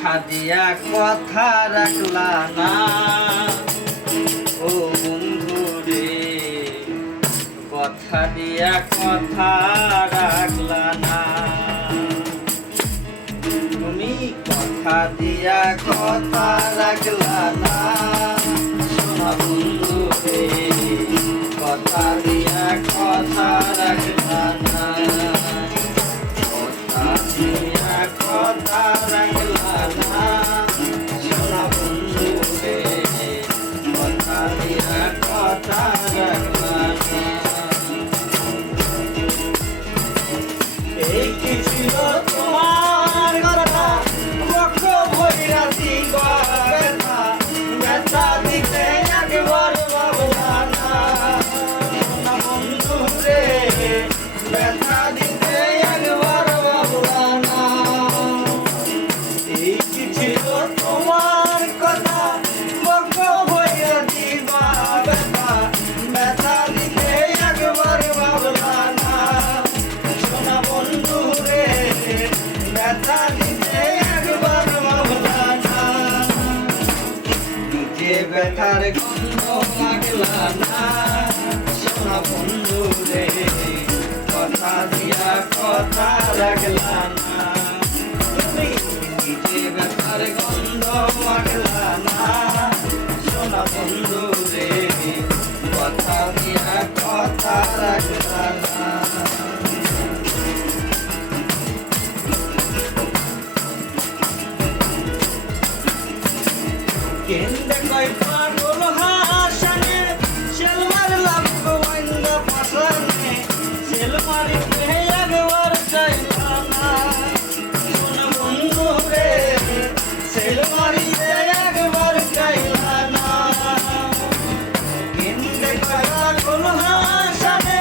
কথা দিয়া কথা রাখলা না ও বন্ধু রে, কথা দিয়া কথা রাখলা না। তুমি কথা দিয়া কথা রাখলা না সোনা বন্ধু রে, কথা দিয়া কথা রাখলা না। কথা দিয়া কথা রাখলা না সোনা বন্ধু রে, কথা দিয়া কথা রাখলা না। এই কি ছিল তোমার কথা, বক্ষ ভইরা দিবা ব্যথা, ব্যথা দিতে একবার ভাবলা না সোনা বন্ধু রে, ব্যথা দিতে একবার ভাবলা না। এই কি ছিল তোমার কথা, বক্ষ ভইরা দিবা ব্যথা, ব্যথা দিতে একবার ভাবলা না সোনা বন্ধু রে, ব্যথা দিতে একবার ভাবলা না। নিজে ব্যথার গন্ধ লাগলা না সোনা বন্ধু রে, কথা দিয়া কথা রাখলা না। তুমি নিজে ব্যথার গন্ধ লাগলা না সোনা বন্ধু রে, কথা দিয়া কথা রাখলা না। কেন্দ্রে কয় পাগল হাসানে, সেলমার লাভ ওয়াইন্দ পাশানে, সেলমারি পেয়ে একবার চাইলা না সোনা বন্ধু রে, সেলমারি একবার চাইলা না। কেন্দ্রে কয় পাগল হাসানে,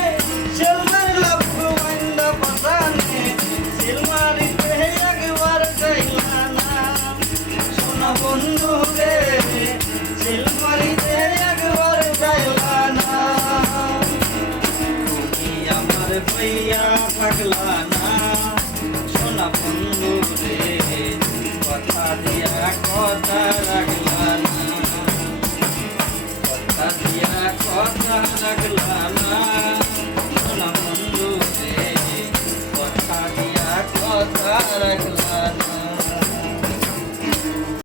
সেলমার লাভ ওয়াইন্দ পাশানে, সেলমারি পেয়ে একবার চাইলা না সোনা বন্ধু রে, সেলমারিতে একবার চাইলা না। তুমি আমার ভাইয়া পাগলা না সোনা বন্ধু রে, কথা দিয়া কথা রাখলা না, কথা দিয়া কথা রাখলা না।